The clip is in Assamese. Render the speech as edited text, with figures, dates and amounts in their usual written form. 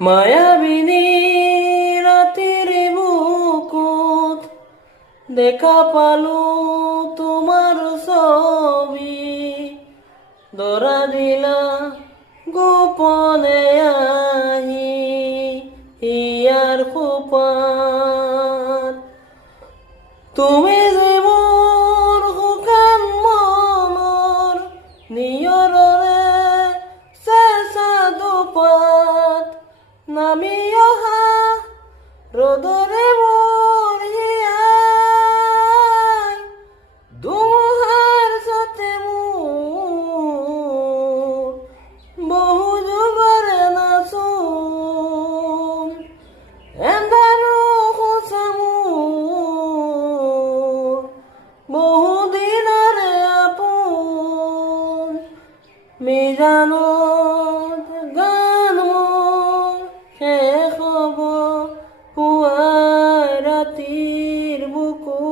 মায়াবিনী ৰাতিৰ বুকুত দেখা পালো তোমাৰ ছবি, ধৰা দিলা গোপনে আহি ইয়াৰ খোপাত। তুমি যে মোৰ শুকান মনৰ নিয়ৰৰে চেঁচা দুপাত, নামি অহা ৰ'দৰে মোৰ হিয়াই, ধুমুহাৰ স্ৰোতে মোৰ বহু যুগৰে নাচোন, এন্ধাৰো সঁচা মোৰ বহুদিনৰে আপোন। মিজানত গান মোৰ শেষ হ'ব পুৱাই ৰাতিৰ বুকুত।